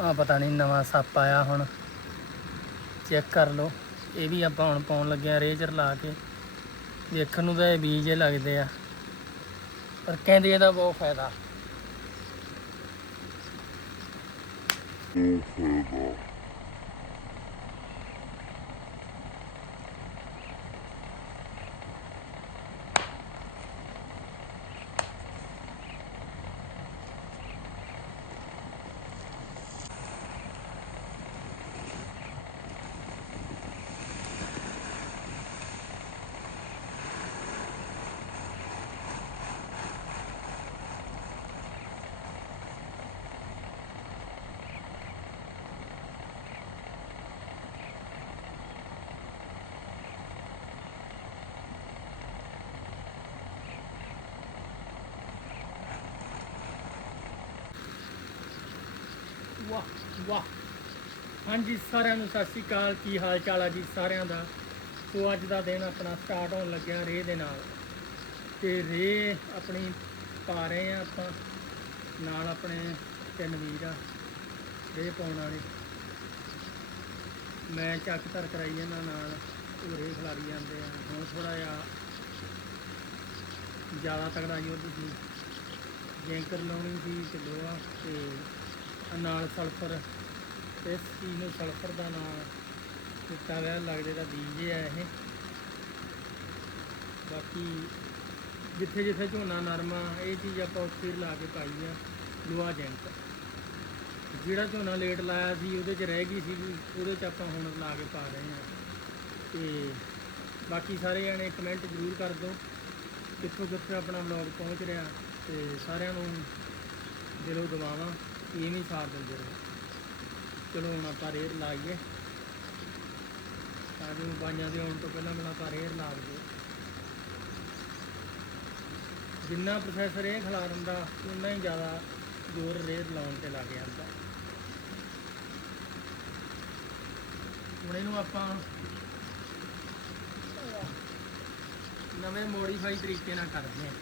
ਆ ਪਤਾ ਨਹੀਂ ਨਵਾਂ ਸੱਪ ਆਇਆ ਹੁਣ। ਚੈੱਕ ਕਰ ਲਓ। ਇਹ ਵੀ ਆਪਾਂ ਹੁਣ ਪਾਉਣ ਲੱਗੇ ਆ, ਰੇਜਰ ਲਾ ਕੇ। ਦੇਖਣ ਨੂੰ ਤਾਂ ਇਹ ਬੀਜ ਹੀ ਲੱਗਦੇ ਆ। ਪਰ ਕਹਿੰਦੇ ਇਹਦਾ ਬਹੁਤ ਫਾਇਦਾ। ਬਹੁਤ ਫਾਇਦਾ। ਵਾਹ ਵਾਹ। ਹਾਂਜੀ, ਸਾਰਿਆਂ ਨੂੰ ਸਤਿ ਸ਼੍ਰੀ ਅਕਾਲ। ਕੀ ਹਾਲ ਚਾਲ ਆ ਜੀ ਸਾਰਿਆਂ ਦਾ? ਸੋ ਅੱਜ ਦਾ ਦਿਨ ਆਪਣਾ ਸਟਾਰਟ ਹੋਣ ਲੱਗਿਆ ਰੇ ਦੇ ਨਾਲ। ਤੇ ਰੇ ਆਪਣੀ ਪਾ ਰਹੇ ਆ ਆਪਾਂ। ਨਾਲ ਆਪਣੇ ਤਿੰਨ ਵੀਰ ਆ ਰੇ ਪਾਉਣ ਵਾਲੇ। ਮੈਂ ਚੱਕ ਧਰ ਕਰਾਈ ਇਹਨਾਂ ਨਾਲ। ਉਹ ਰੇ ਖਿਲਾਰੀ ਜਾਂਦੇ ਆ। ਹੁਣ ਥੋੜਾ ਜਿਹਾ ਜ਼ਿਆਦਾ ਤਗੜਾ ਯੁੱਧ ਸੀ ਜੈਂਕਰ ਲਾਉਣੀ ਸੀ ਤੇ ਲੋਹਾ ਤੇ ਨਾਲ ਸਲਫਰ। ਇਸ ਚੀਜ਼ ਨੂੰ ਸਲਫਰ ਦਾ ਨਾਮ ਦਿੱਤਾ ਗਿਆ, ਲੱਗਦੇ ਦਾ ਬੀਜ ਹੈ ਇਹ। ਬਾਕੀ ਜਿੱਥੇ ਜਿੱਥੇ ਝੋਨਾ ਨਰਮਾ ਇਹ ਚੀਜ਼ ਆਪਾਂ ਉੱਥੇ ਲਾ ਕੇ ਪਾਈ ਆ, ਲੋਹਾ ਜੈਂਟ। ਜਿਹੜਾ ਝੋਨਾ ਲੇਟ ਲਾਇਆ ਸੀ, ਉਹਦੇ 'ਚ ਰਹਿ ਗਈ ਸੀ ਉਹਦੇ 'ਚ ਆਪਾਂ ਹੁਣ ਲਾ ਕੇ ਪਾ ਰਹੇ ਹਾਂ ਤੇ ਬਾਕੀ ਸਾਰੇ ਜਣੇ ਕਮੈਂਟ ਜ਼ਰੂਰ ਕਰ ਦਿਓ, ਕਿੱਥੋਂ ਕਿੱਥੇ ਆਪਣਾ ਵਲੌਗ ਪਹੁੰਚ ਰਿਹਾ, ਤੇ ਸਾਰਿਆਂ ਨੂੰ ਦਿਲੋਂ ਦੁਆਵਾਂ। ਇਹ ਨਹੀਂ ਸਾਰ ਦਿੰਦੇ ਰਹੇ। ਚਲੋ ਹੁਣ ਆਪਾਂ ਰੇਰ ਲਾਈਏ। ਤਾਂ ਜੋ ਬਾਈਆਂ ਦੇ ਆਉਣ ਤੋਂ ਪਹਿਲਾਂ ਪਹਿਲਾਂ ਆਪਾਂ ਰੇਰ ਲਾ ਦਈਏ ਜਿੰਨਾ ਪ੍ਰੋਸੈਸਰ ਇਹ ਖਿਲਾਰਨ ਦਾ ਉਨਾ ਹੀ ਜ਼ਿਆਦਾ ਜ਼ੋਰ ਰੇਰ ਲਾਉਣ ਤੇ ਲੱਗ ਜਾਂਦਾ। ਹੁਣ ਇਹਨੂੰ ਆਪਾਂ ਨਵੇਂ ਮੋਡੀਫਾਈ ਤਰੀਕੇ ਨਾਲ ਕਰਦੇ ਹਾਂ।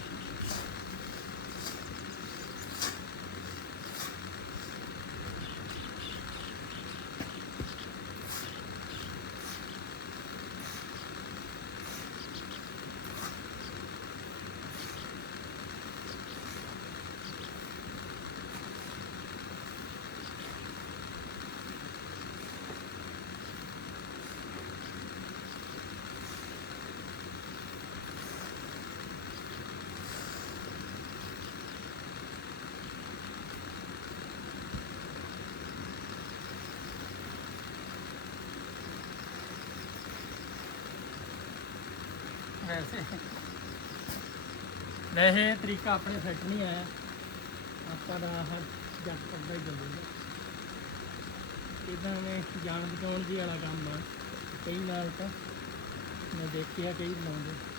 ਵੈਸੇ ਵੈਸੇ ਇਹ ਤਰੀਕਾ ਆਪਣੇ ਫਿੱਟ ਨਹੀਂ ਆਇਆ। ਆਪਾਂ ਦਾ ਹਰ ਜੱਟ ਕਰਦਾ ਹੀ ਚੱਲੂਗਾ। ਇਦਾਂ ਮੈਂ ਜਾਣ ਬਚਾਉਣ ਦੀ ਵਾਲਾ ਕੰਮ ਆ। ਕਈ ਨਾਲ ਤਾਂ ਮੈਂ ਦੇਖਿਆ, ਕਈ ਬਣਾਉਂਦੇ।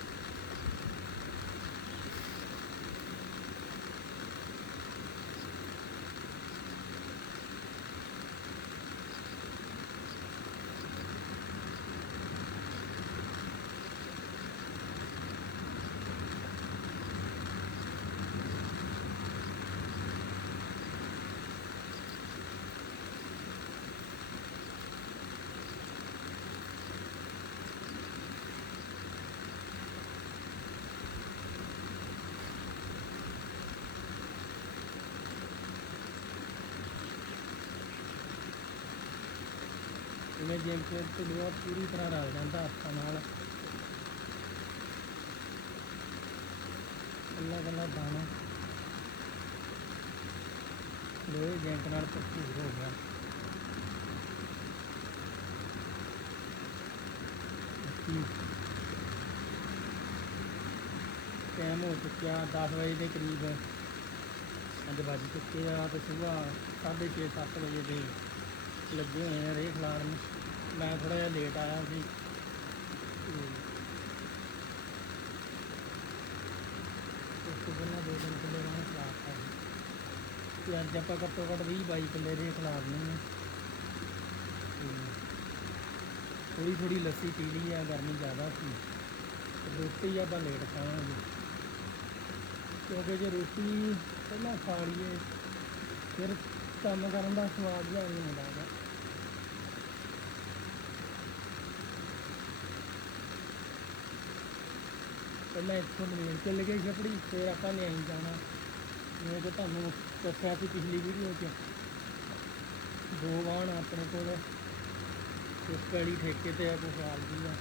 ਜਿਵੇਂ ਜਿਮ ਤੇ ਤੇ ਲੋਹਾ ਪੂਰੀ ਤਰ੍ਹਾਂ ਰਲ ਜਾਂਦਾ ਹੱਥਾਂ ਨਾਲ। ਕੱਲਾ ਕੱਲਾ ਦਾਣਾ। ਲੋਹੇ ਜੈਂਕ ਨਾਲ ਭਰਪੂਰ ਹੋ ਗਿਆ। ਟਾਈਮ ਹੋ ਚੁੱਕਿਆ 10 ਵਜੇ ਦੇ ਕਰੀਬ। ਅੱਜ ਵੱਜ ਚੁੱਕੇ ਆ ਤੇ ਸਵੇਰ 6:30 7 ਵਜੇ ਦੇ ਲੱਗੇ ਹੋਏ ਆ ਰੇ ਖਿਲਾਰਨ। ਮੈਂ ਥੋੜਾ ਜਿਹਾ ਲੇਟ ਆਇਆ ਸੀ। ਤੇ ਉਸ ਤੋਂ ਪਹਿਲਾਂ ਦੋ ਦਿਨ ਕਿੱਲੇ ਮੈਂ ਖਿਲਾਰਤਾ ਸੀ ਤੇ ਅੱਜ ਆਪਾਂ ਘੱਟੋ ਘੱਟ 20 22 ਕਿੱਲੇ ਰੇ ਖਿਲਾਰਨੇ ਨੇ। ਤੇ ਥੋੜੀ ਥੋੜੀ ਲੱਸੀ ਪੀ ਲਈ ਆ, ਗਰਮੀ ਜ਼ਿਆਦਾ ਸੀ। ਰੋਟੀ ਆਪਾਂ ਲੇਟ ਖਾਵਾਂਗੇ। ਕਿਉਂਕਿ ਜੇ ਰੋਟੀ ਪਹਿਲਾਂ ਖਾ ਲਈਏ, ਫਿਰ ਕੰਮ ਕਰਨ ਦਾ ਸਵਾਦ ਜਿਹਾ ਨਹੀਂ ਆਉਂਦਾ ਪਹਿਲਾਂ ਇੱਥੋਂ ਨਵੇੜ ਚੱਲ ਲਗੇ ਛਪੜੀ, ਫਿਰ ਆਪਾਂ ਨੇ ਆਈ ਜਾਣਾ। ਮੈਂ ਤਾਂ ਤੁਹਾਨੂੰ ਦੱਸਿਆ ਸੀ ਪਿਛਲੀ ਵੀਡੀਓ 'ਚ। ਦੋ ਵਾਹਣ ਆਪਣੇ ਕੋਲ ਕੁਛ ਪੈਲੀ ਠੇਕੇ ਤੇ ਆ ਕੁਛ ਆਪਦੀ ਆ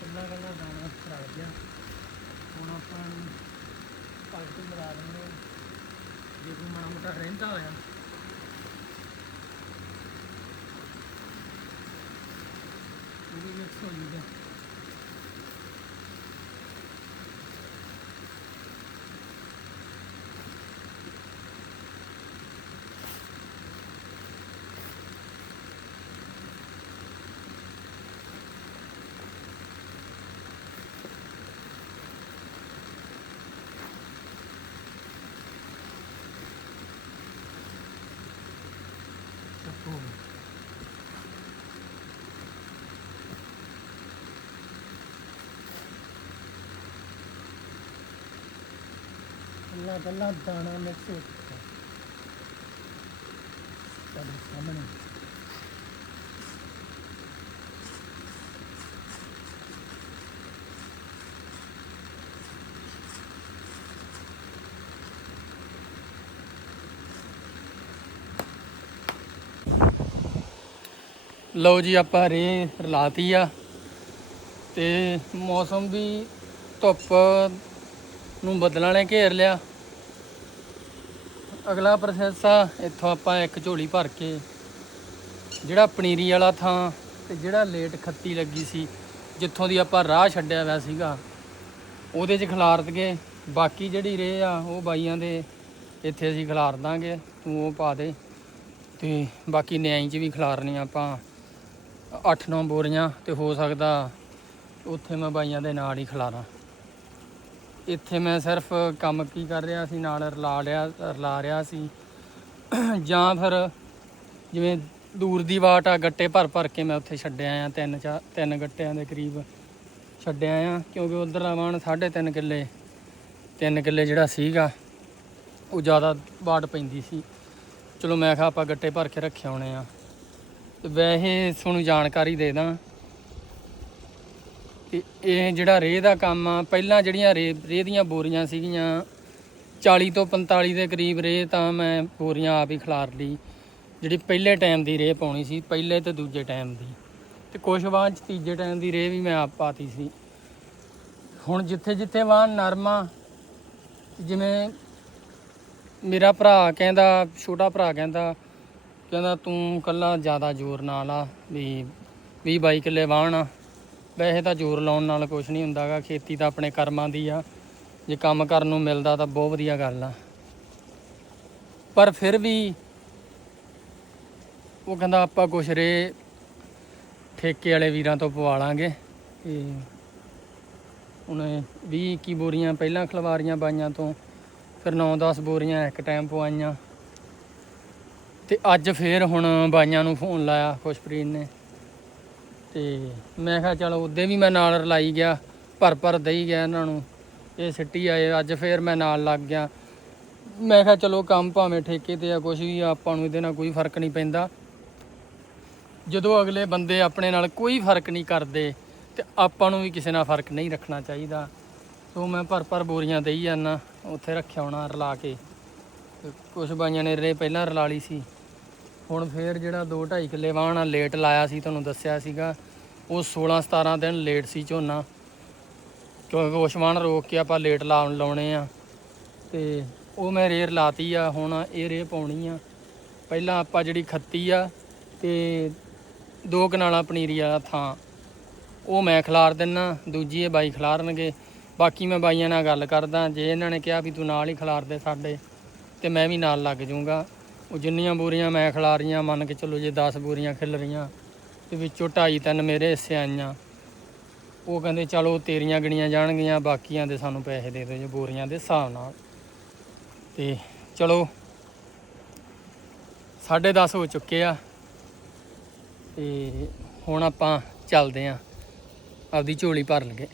ਕੱਲਾ ਕੱਲਾ ਦਾਣਾ ਖਰਾਬ ਗਿਆ ਹੁਣ ਆਪਾਂ ਪਲਟ ਮਰਾ ਦਿੰਦੇ ਹਾਂ। ਜੇ ਕੋਈ ਮਾੜਾ ਮੋਟਾ ਰਹਿੰਦਾ ਹੋਇਆ ਉਹ ਵੀ ਮਿਕਸ ਹੋ ਜੂਗਾ ਚੱਕੋ ਕੱਲਾ ਦਾਣਾ ਮਿਕਸ ਹੋ ਚੁੱਕਾ ਤੁਹਾਡੇ ਸਾਹਮਣੇ। ਲਓ ਜੀ, ਆਪਾਂ ਰੇ ਰਲਾਤੀ ਆ ਤੇ ਮੌਸਮ ਵੀ ਧੁੱਪ ਨੂੰ ਬਦਲਾਂ ਨੇ ਘੇਰ ਲਿਆ। ਅਗਲਾ ਪ੍ਰੋਸੈਸ ਆ, ਇੱਥੋਂ ਆਪਾਂ ਇੱਕ ਝੋਲੀ ਭਰ ਕੇ ਜਿਹੜਾ ਪਨੀਰੀ ਵਾਲਾ ਥਾਂ ਤੇ ਜਿਹੜਾ ਲੇਟ ਖੱਤੀ ਲੱਗੀ ਸੀ, ਜਿੱਥੋਂ ਦੀ ਆਪਾਂ ਰਾਹ ਛੱਡਿਆ ਹੋਇਆ ਸੀਗਾ, ਉਹਦੇ 'ਚ ਖਿਲਾਰ ਦਗੇ। ਬਾਕੀ ਜਿਹੜੀ ਰੇ ਆ, ਉਹ ਬਾਈਆਂ ਦੇ ਇੱਥੇ ਅਸੀਂ ਖਿਲਾਰ ਦਾਂਗੇ, ਤੂੰ ਉਹ ਪਾ ਦੇ। ਤੇ ਬਾਕੀ ਨਿਆਈ 'ਚ ਵੀ ਖਿਲਾਰਨੀ ਆਪਾਂ। 8-9 ਬੋਰੀਆਂ ਤੇ ਹੋ ਸਕਦਾ ਉੱਥੇ ਮੈਂ ਬਾਈਆਂ ਦੇ ਨਾਲ ਹੀ ਖਿਲਾਰਾਂ। ਇੱਥੇ ਮੈਂ ਸਿਰਫ ਕੰਮ ਕੀ ਕਰ ਰਿਹਾ ਸੀ, ਨਾਲ ਰਲਾ ਲਿਆ, ਰਲਾ ਰਿਹਾ ਸੀ। ਜਾਂ ਫਿਰ ਜਿਵੇਂ ਦੂਰ ਦੀ ਵਾਟ ਆ, ਗੱਟੇ ਭਰ ਭਰ ਕੇ ਮੈਂ ਉੱਥੇ ਛੱਡਿਆ ਆ, ਤਿੰਨ ਚਾਰ, ਤਿੰਨ ਗੱਟਿਆਂ ਦੇ ਕਰੀਬ ਛੱਡਿਆ ਆ, ਕਿਉਂਕਿ ਉਧਰ ਆਵਾਨ 3.5 ਕਿੱਲੇ 3 ਕਿੱਲੇ ਜਿਹੜਾ ਸੀਗਾ, ਉਹ ਜ਼ਿਆਦਾ ਵਾਟ ਪੈਂਦੀ ਸੀ। ਚਲੋ ਮੈਂ ਕਿਹਾ ਆਪਾਂ ਗੱਟੇ ਭਰ ਕੇ ਰੱਖੇ ਆਉਣੇ ਆ। ਵੈਸੇ ਤੁਹਾਨੂੰ ਜਾਣਕਾਰੀ ਦੇ ਦਾਂ ਕਿ ਇਹ ਜਿਹੜਾ ਰੇਹ ਦਾ ਕੰਮ ਆ, ਪਹਿਲਾਂ ਜਿਹੜੀਆਂ ਰੇਹ ਰੇਹ ਦੀਆਂ ਬੋਰੀਆਂ ਸੀਗੀਆਂ 40 ਤੋਂ 45 ਦੇ ਕਰੀਬ ਰੇਹ ਤਾਂ ਮੈਂ ਬੋਰੀਆਂ ਆਪ ਹੀ ਖਿਲਾਰ ਲਈ, ਜਿਹੜੀ ਪਹਿਲੇ ਟਾਈਮ ਦੀ ਰੇਹ ਪਾਉਣੀ ਸੀ, ਪਹਿਲੇ ਤੇ ਦੂਜੇ ਟਾਈਮ ਦੀ। ਤੇ ਕੁਛ ਵਾਂ ਚ ਤੀਜੇ ਟਾਈਮ ਦੀ ਰੇਹ ਵੀ ਮੈਂ ਆਪ ਪਾਤੀ ਸੀ। ਹੁਣ ਜਿੱਥੇ ਜਿੱਥੇ ਵਾਂ ਨਰਮਾ ਜਿਵੇਂ ਮੇਰਾ ਭਰਾ ਕਹਿੰਦਾ, ਛੋਟਾ ਭਰਾ ਕਹਿੰਦਾ ਕਹਿੰਦਾ ਤੂੰ ਕੱਲਾ ਜ਼ਿਆਦਾ ਜ਼ੋਰ ਨਾ ਲਾ ਵੀ 20 22 ਕਿੱਲੇ ਵਾਹਣ ਆ। ਵੈਸੇ ਤਾਂ ਜ਼ੋਰ ਲਾਉਣ ਨਾਲ ਕੁਝ ਨਹੀਂ ਹੁੰਦਾਗਾ, ਖੇਤੀ ਤਾਂ ਆਪਣੇ ਕਰਮਾਂ ਦੀ ਆ। ਜੇ ਕੰਮ ਕਰਨ ਨੂੰ ਮਿਲਦਾ ਤਾਂ ਬਹੁਤ ਵਧੀਆ ਗੱਲ ਆ। ਪਰ ਫਿਰ ਵੀ ਉਹ ਕਹਿੰਦਾ ਆਪਾਂ ਕੁਛ ਰੇ ਠੇਕੇ ਵਾਲੇ ਵੀਰਾਂ ਤੋਂ ਪਵਾ ਲਾਂਗੇ। ਤੇ ਉਹਨੇ 20 21 ਬੋਰੀਆਂ ਪਹਿਲਾਂ ਖਲਵਾਰੀਆਂ ਬਾਈਆਂ ਤੋਂ, ਫਿਰ 9-10 ਬੋਰੀਆਂ ਇੱਕ ਟਾਈਮ ਪਵਾਈਆਂ। ਤੇ ਅੱਜ ਫੇਰ ਹੁਣ ਬਾਈਆਂ ਨੂੰ ਫੋਨ ਲਾਇਆ ਖੁਸ਼ਪ੍ਰੀਤ ਨੇ। ਤੇ ਮੈਂ ਕਿਹਾ ਚਲੋ ਉਹਦੇ ਵੀ ਮੈਂ ਨਾਲ ਰਲਾਈ ਗਿਆ ਭਰ ਭਰ ਦਈ ਗਿਆ ਇਹਨਾਂ ਨੂੰ। ਇਹ ਸਿੱਟੀ ਆਏ ਅੱਜ ਫੇਰ ਮੈਂ ਨਾਲ ਲੱਗ ਗਿਆ। ਮੈਂ ਕਿਹਾ ਚਲੋ ਕੰਮ ਭਾਵੇਂ ਠੇਕੇ ਤੇ ਆ ਕੁਝ ਵੀ ਆ, ਆਪਾਂ ਨੂੰ ਇਹਦੇ ਨਾਲ ਕੋਈ ਫ਼ਰਕ ਨਹੀਂ ਪੈਂਦਾ। ਜਦੋਂ ਅਗਲੇ ਬੰਦੇ ਆਪਣੇ ਨਾਲ ਕੋਈ ਫ਼ਰਕ ਨਹੀਂ ਕਰਦੇ ਤੇ ਆਪਾਂ ਨੂੰ ਵੀ ਕਿਸੇ ਨਾਲ ਫ਼ਰਕ ਨਹੀਂ ਰੱਖਣਾ ਚਾਹੀਦਾ। ਸੋ ਮੈਂ ਭਰ ਭਰ ਬੋਰੀਆਂ ਦੇਈ ਜਾਂਦਾ ਉੱਥੇ ਰੱਖਿਆ ਹੋਣਾ ਰਲਾ ਕੇ। ਕੁਝ ਬਾਈਆਂ ਨੇ ਰੇ ਪਹਿਲਾਂ ਰਲਾ ਲਈ ਸੀ। ਹੁਣ ਫੇਰ ਜਿਹੜਾ 2 2.5 ਕਿੱਲੇ ਵਾਹਣ ਆ, ਲੇਟ ਲਾਇਆ ਸੀ, ਤੁਹਾਨੂੰ ਦੱਸਿਆ ਸੀਗਾ। ਉਹ 16 17 ਦਿਨ ਲੇਟ ਸੀ ਝੋਨਾ। ਕਿਉਂਕਿ ਕੁਛ ਵਾਹਣ ਰੋਕ ਕੇ ਆਪਾਂ ਲੇਟ ਲਾਉਣ ਲਾਉਣੇ ਆ। ਤੇ ਉਹ ਮੈਂ ਰੇਰ ਲਾਤੀ ਆ, ਹੁਣ ਇਹ ਰੇ ਪਾਉਣੀ ਆ। ਪਹਿਲਾਂ ਆਪਾਂ ਜਿਹੜੀ ਖੱਤੀ ਆ ਤੇ ਦੋ ਕਨਾਲਾਂ ਪਨੀਰੀ ਵਾਲਾ ਥਾਂ, ਉਹ ਮੈਂ ਖਿਲਾਰ ਦਿੰਨਾ, ਦੂਜੀ ਇਹ ਬਾਈ ਖਿਲਾਰਨਗੇ। ਬਾਕੀ ਮੈਂ ਬਾਈਆਂ ਨਾਲ ਗੱਲ ਕਰਦਾ, ਜੇ ਇਹਨਾਂ ਨੇ ਕਿਹਾ ਵੀ ਤੂੰ ਨਾਲ ਹੀ ਖਿਲਾਰ ਦੇ ਸਾਡੇ। ਤੇ ਮੈਂ ਵੀ ਨਾਲ ਲੱਗ ਜਾਊਂਗਾ। ਉਹ ਜਿੰਨੀਆਂ ਬੋਰੀਆਂ ਮੈਂ ਖਿਲਾ ਖਿਲਾਰੀਆਂ ਮੰਨ ਕੇ ਚੱਲੋ ਜੇ 10 ਬੋਰੀਆਂ ਖਿਲ ਰਹੀਆਂ, ਤੇ ਵਿੱਚੋਂ ਢਾਈ ਤਿੰਨ ਮੇਰੇ ਹਿੱਸੇ ਆਈਆਂ। ਉਹ ਕਹਿੰਦੇ, ਚਲੋ ਤੇਰੀਆਂ ਗਣੀਆਂ ਜਾਣਗੀਆਂ, ਬਾਕੀਆਂ ਦੇ ਸਾਨੂੰ ਪੈਸੇ ਦੇ ਦਿਓ ਜੇ ਬੋਰੀਆਂ ਦੇ ਹਿਸਾਬ ਨਾਲ। ਤੇ ਚਲੋ 10:30 ਹੋ ਚੁੱਕੇ ਆ। ਤੇ ਹੁਣ ਆਪਾਂ ਚੱਲਦੇ ਆਂ। ਆਪਦੀ ਝੋਲੀ ਭਰ ਲਗੇ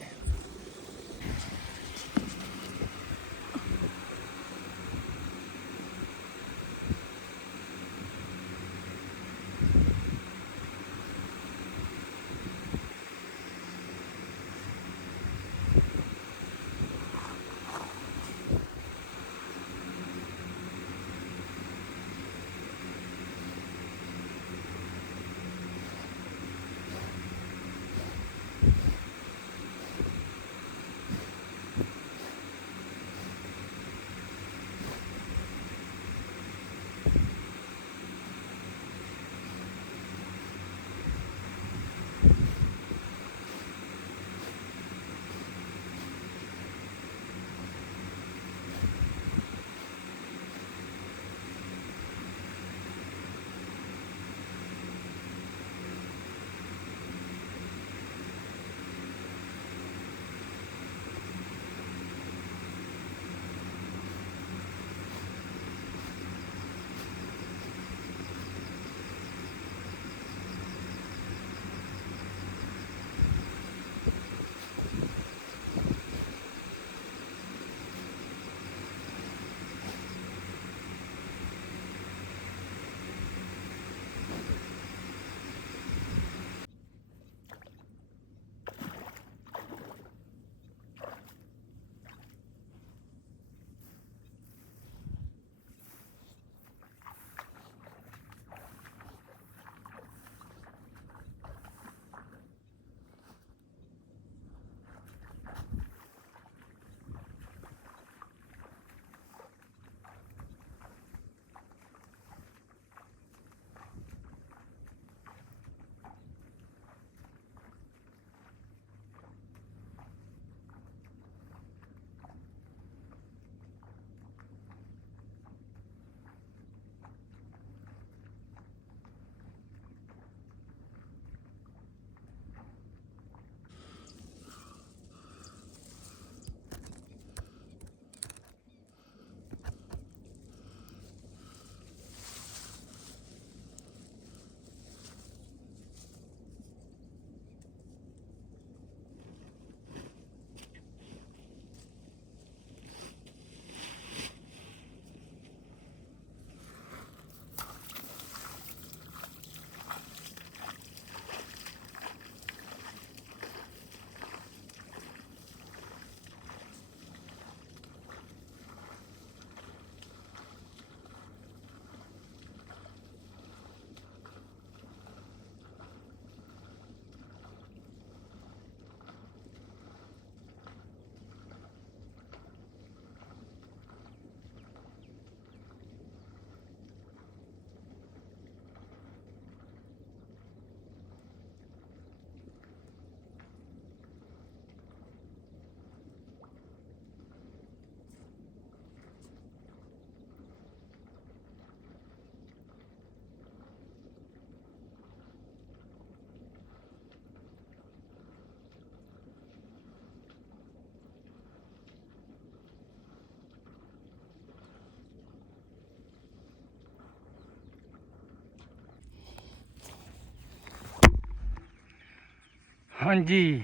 ਹਾਂਜੀ।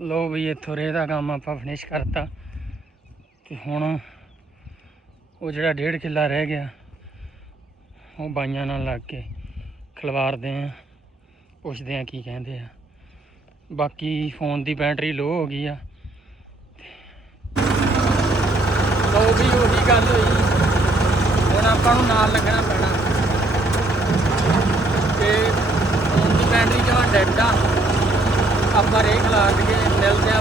ਲੋ ਵੀ ਇੱਥੋਂ ਰੇ ਦਾ ਕੰਮ ਆਪਾਂ ਫਿਨਿਸ਼ ਕਰਤਾ। ਤੇ ਹੁਣ ਉਹ ਜਿਹੜਾ ਡੇਢ ਕਿੱਲਾ ਰਹਿ ਗਿਆ, ਉਹ ਬਾਈਆਂ ਨਾਲ ਲੱਗ ਕੇ ਖਲਵਾਰਦੇ ਆ ਪੁੱਛਦੇ ਆ ਕੀ ਕਹਿੰਦੇ ਆ। ਬਾਕੀ ਫੋਨ ਦੀ ਬੈਟਰੀ ਲੋ ਹੋ ਗਈ ਆ। ਲੋ ਵੀ ਉਹੀ ਗੱਲ ਹੋਈ। ਹੁਣ ਆਪਾਂ ਨੂੰ ਨਾਲ ਲੱਗਣਾ ਪੈਣਾ ਤੇ ਫੋਨ ਆ ਆਪਾਂ ਰੇ ਖਲਾ ਕੇ ਮਿਲਦੇ ਆ